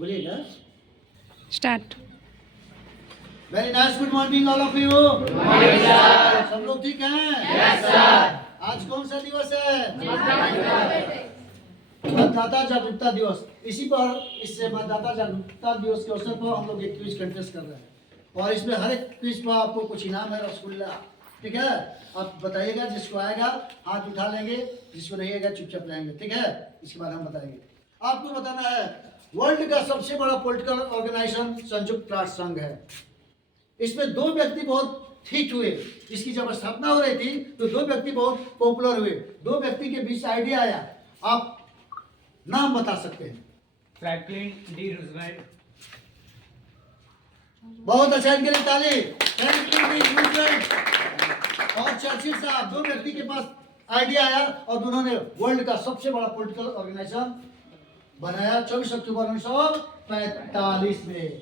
बोलिएगा। Start. Very nice, good morning all of you. सब लोग ठीक हैं? Yes sir. आज कौन सा दिवस है? मतदाता जागरूकता दिवस। इसी पर इससे मतदाता जागरूकता दिवस के अवसर पर हम लोग एक क्विज कंटेस्ट कर रहे हैं और इसमें हर एक क्विज पर आपको कुछ इनाम है, रसगुल्ला। ठीक है, आप बताइएगा, जिसको आएगा हाथ उठा लेंगे, जिसको नहीं आएगा चुपचाप रहेंगे। ठीक है, इसके बाद हम बताएंगे। आपको बताना है वर्ल्ड का सबसे बड़ा पॉलिटिकल ऑर्गेनाइजेशन संयुक्त राष्ट्र संघ है। इसमें दो व्यक्ति बहुत हिट हुए। इसकी जब स्थापना हो रही थी तो दो व्यक्ति बहुत पॉपुलर हुए। दो व्यक्ति के बीच आइडिया आया, आप नाम बता सकते हैं? Franklin D Roosevelt. बहुत अच्छा, इनके लिए ताली। फ्रैंकलिन डी रूजवेल्ट और चर्चिल साहब, दो व्यक्ति के पास आइडिया आया और दोनों ने वर्ल्ड का सबसे बड़ा पॉलिटिकल ऑर्गेनाइजेशन बनाया 24 अक्टूबर 1945 में।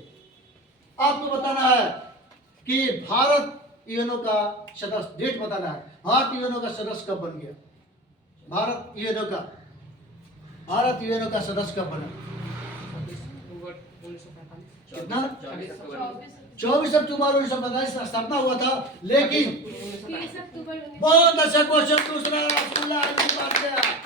आपको बताना है कि भारत यूएनओ का सदस्य, डेट बताना है, भारत यूएनओ का सदस्य कब बन गया? भारत यूएनओ का सदस्य कब बना? कितना? 24 अक्टूबर 1945 का स्थापना हुआ था, लेकिन बहुत अच्छा क्वेश्चन, दूसरा रसगुल्ला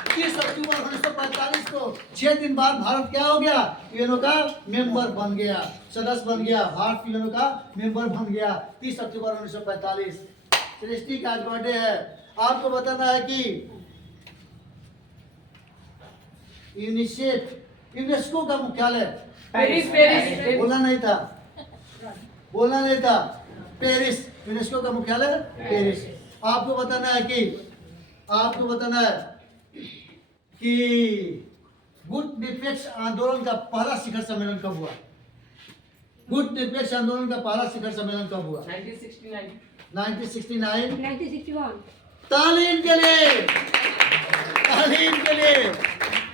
30 अक्टूबर 1945 को 6 दिन बाद भारत क्या हो गया? यूएनओ का मेंबर बन गया, सदस्य बन गया। भारत यूएनओ का मेंबर बन गया 30 अक्टूबर 1945। सृष्टि का आज बर्थडे है। आपको बताना है कि यूनेस्को का मुख्यालय पेरिस। बोलना नहीं था। पेरिस, यूनेस्को का मुख्यालय पेरिस। आपको बताना है कि गुट निरपेक्ष आंदोलन का पहला शिखर सम्मेलन कब हुआ? गुट निरपेक्ष आंदोलन का पहला शिखर सम्मेलन कब हुआ? 1969। 1961। तालीम के लिए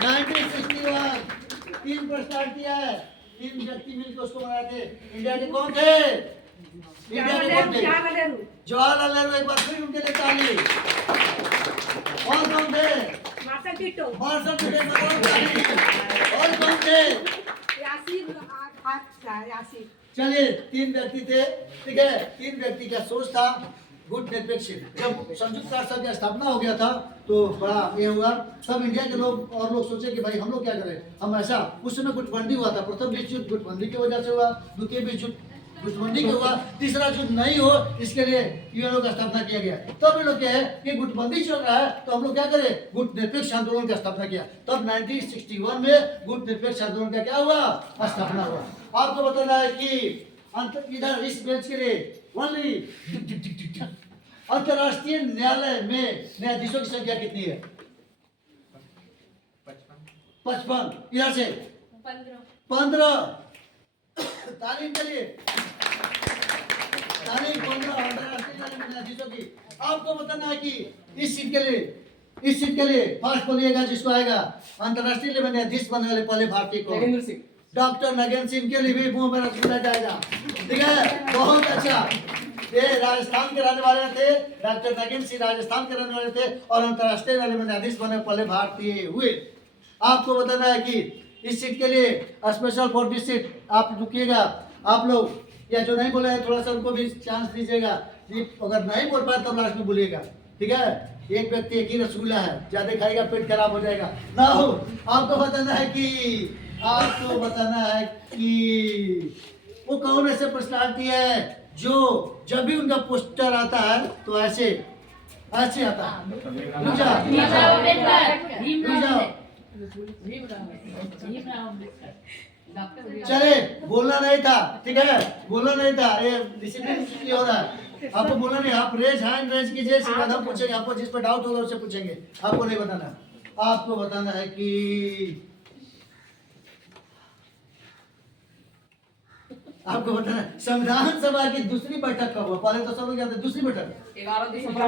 1961 तीन पर स्टार्ट किया है। तीन व्यक्ति मिलकर उसको बनाए थे। इंडिया के कौन थे? जवाहरलाल नेहरू। एक बार फिर उनके लिए ताली। और कौन थे? Marshal Tito. और कौन थे? यासीर। चलिए, तीन व्यक्ति थे। ठीक है, तीन व्यक्ति का सोच था गुट निरपेक्ष। जब संयुक्त राष्ट्र संघ की स्थापना हो गया था तो बड़ा ये हुआ, सब इंडिया के लोग और लोग सोचे कि भाई हम लोग क्या करें, हम ऐसा। उस समय गुटबंदी हुआ था। प्रथम विश्व युद्ध गुटबंदी की वजह से हुआ, द्वितीय विश्व युद्ध गुटबंदी के हुआ, तीसरा युद्ध नहीं हो इसके लिए यूएनओ का स्थापना किया गया। तब ये लोग क्या है कि गुटबंदी चल रहा है तो हम लोग क्या करें, गुट निरपेक्ष आंदोलन का स्थापना किया। तब 1961 में गुट निरपेक्ष आंदोलन का क्या हुआ? स्थापना हुआ। आपको बताना है कि इधर इस बेंच के लिए ओनली अंतरराष्ट्रीय न्यायालय में न्यायाधीशों की संख्या कितनी है? 55। इधर से 15। तालीम के लिए तालीम। 15 अंतरराष्ट्रीय न्यायाधीशों की। आपको बताना है कि इस सीट के लिए फास्ट बोलिएगा, जिसको आएगा अंतरराष्ट्रीय लेवल न्यायाधीश बनने वाले पहले भारतीय को नगेंद्र सिंह। डॉक्टर नगेंद्र सिंह के लिए भी मुंह में रसगुल्ला जाएगा। ठीक है, बहुत अच्छा। ये राजस्थान के रहने वाले थे, डॉक्टर नगेंद्र सिंह राजस्थान के रहने वाले थे और अंतरराष्ट्रीय लेवल में न्यायाधीश बने पहले भारतीय हुए। आपको बताना है कि इस सीट के लिए स्पेशल फॉर दिस सीट, आप रुकिएगा, आप लोग या जो नहीं बोले हैं थोड़ा सा उनको भी चांस दीजिएगा। अगर नहीं बोल पाए तब लास्ट में बोलिएगा। ठीक है, एक व्यक्ति एक ही रसगुल्ला है, ज्यादा खाएगा पेट खराब हो जाएगा ना हो। आपको बताना है कि वो कौन ऐसे पर्सनालिटी है जो जब भी उनका पोस्टर आता है तो ऐसे आता है। रुक जाओ। चले, बोलना नहीं था। ठीक है, बोलना नहीं था, ये डिसिप्लिन इसलिए हो रहा है। आपको बोलना नहीं, आप हैंड रेज कीजिए, इसके बाद हम पूछेंगे। आपको जिस पर डाउट होगा उससे पूछेंगे, आपको नहीं बताना। आपको बताना है कि संविधान सभा की दूसरी बैठक कब हुआ? पहले तो सब लोग जानते हैं, दूसरी बैठक 11 दिसंबर।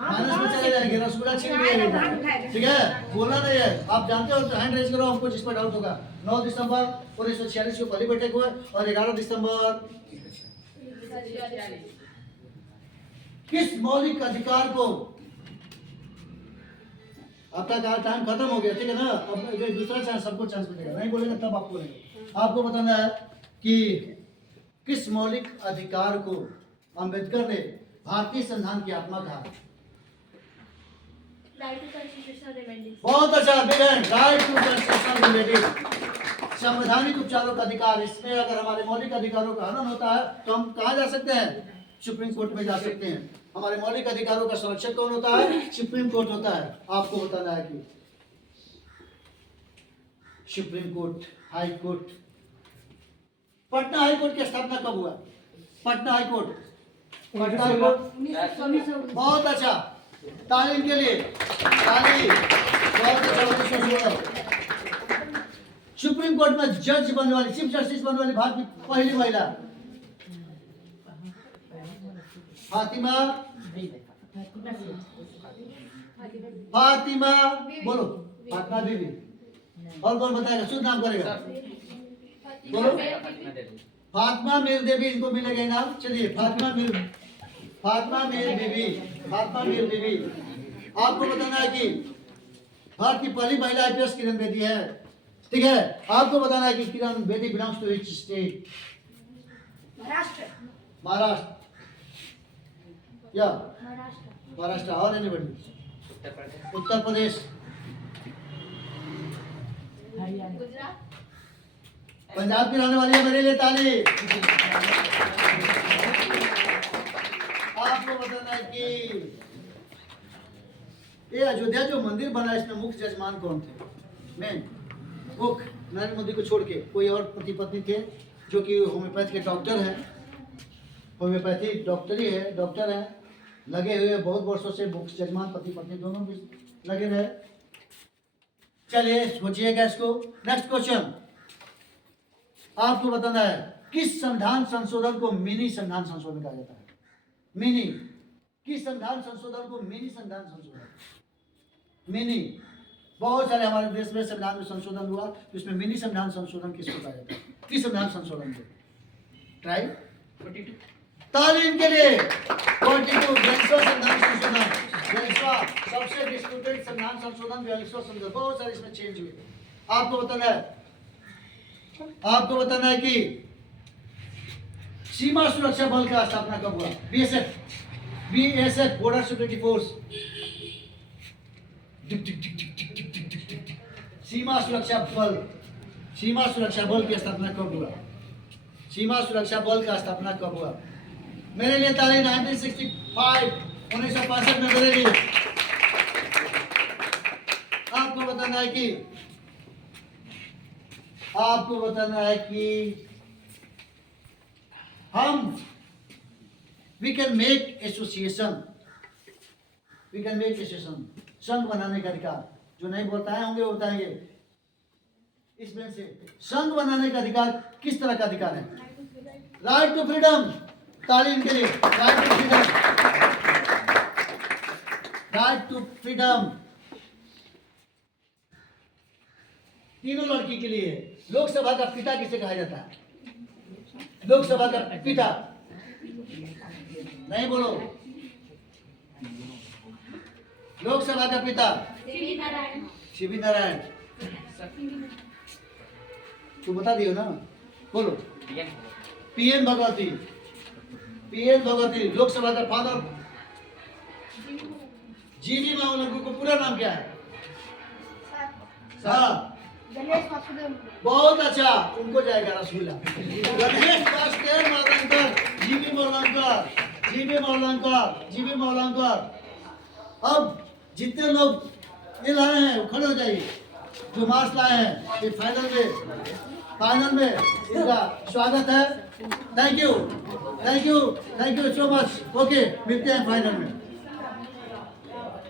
माइनस में चले जाएंगे, रसगुल्ला छीन लिया। ठीक है, बोलना नहीं है। आप जानते हो तो हैंड रेज करो, हमको जिस पर डाउट होगा। 9 दिसंबर 1946 को पहली बैठक हुआ और 11 दिसंबर किस मौलिक अधिकार को आपका टाइम खत्म हो गया, ठीक है ना। अब ये दूसरा चांस, सबको चांस मिलेगा, नहीं बोलेंगे तब आपको बोलेंगे। आपको बताना है कि किस मौलिक अधिकार को अंबेडकर ने भारतीय संविधान की आत्मा कहा। बहुत अच्छा, big hand, right to constitutional remedy, संवैधानिक उपचारों का अधिकार। इसमें अगर हमारे मौलिक अधिकारों का हनन होता है तो हम कहाँ जा सकते हैं? सुप्रीम कोर्ट में जा सकते हैं। हमारे मौलिक अधिकारों का संरक्षक कौन होता है? सुप्रीम कोर्ट होता है। आपको बताना है कि supreme court, high court, Patna high court की स्थापना कब हुआ? Patna high court, Patna high court, बहुत अच्छा, तालीम के लिए ताली, बहुत अच्छा, 1916। सुप्रीम कोर्ट में जज बनने वाली, चीफ जस्टिस बनने वाली भारत की पहली महिला फातिमा, फातिमा बोलो, फातिमा बीबी। और कौन बताएगा? शुद्ध नाम करेगा, बोलो। फातिमा मीर देवी, इनको मिलेगा इनाम। चलिए, फातिमा मीर बीबी, फातिमा मीर बीबी। आपको बताना है कि भारत की पहली महिला आईपीएस किरण बेदी है, ठीक है। आपको बताना है कि Kiran Bedi belongs to which state? Maharashtra या महाराष्ट्र। और एनीबॉडी? उत्तर प्रदेश, पंजाब की रहने वाली है, मेरे लिए ताली। आपको बताना है कि ये अयोध्या जो मंदिर बना, इसमें मुख्य जजमान कौन थे? मेन मुख्य, नरेंद्र मोदी को छोड़ के कोई और पति पत्नी थे जो कि होम्योपैथ के डॉक्टर हैं, होम्योपैथी डॉक्टरी है, डॉक्टर हैं, लगे हुए बहुत वर्षों से मुख्य जजमान पति पत्नी दोनों भी लगे रहे। चलिए सोचिएगा इसको। नेक्स्ट क्वेश्चन आपको बताना है, किस संविधान संशोधन को मिनी संविधान संशोधन कहा जाता है? मिनी, किस संविधान संशोधन को मिनी संविधान संशोधन? मिनी, बहुत सारे हमारे देश में संविधान में संशोधन हुआ, तो इसमें मिनी संविधान संशोधन किसको कहा जाता है? किस संविधान संशोधन को? ट्राई 42 तालीम के लिए 42 42वां संविधान संशोधन, 42वां सबसे डिस्प्यूटेड संविधान संशोधन, 42वां संविधान। बहुत सारे इसमें चेंज हुए। आपको बताना है कि सीमा सुरक्षा बल का स्थापना कब हुआ? BSF, border security force. सीमा सुरक्षा बल, सीमा सुरक्षा बल की स्थापना कब हुआ? सीमा सुरक्षा बल का स्थापना कब हुआ? मेरे लिए तारीख 1965, 1965 में मेरे लिए। आपको बताना है कि हम वी कैन मेक एसोसिएशन, संघ बनाने का अधिकार। जो नहीं बताए होंगे वो बताएंगे। इसमें से संघ बनाने का अधिकार किस तरह का अधिकार है? राइट टू फ्रीडम, तालीम के लिए right to freedom, right to freedom तीनों लड़की के लिए। लोकसभा का पिता किसे कहा जाता है? लोकसभा का पिता, नहीं बोलो, लोकसभा का पिता सीवी नारायण। तू बता दियो ना, बोलो। पीएन भगवती, लोकसभा का फादर। जीवी मावलंकर को पूरा नाम क्या है? साहब बहुत अच्छा, उनको जाएगा रसगुल्ला। गणेश वासुदेव मावलंकर, जीवी मावलंकर। अब जितने लोग ये लाए हैं वो खड़े हो जाइए, जो मार्क्स लाए हैं ये फाइनल में इनका स्वागत है। Thank you so much. Okay, मिलते हैं फाइनल में।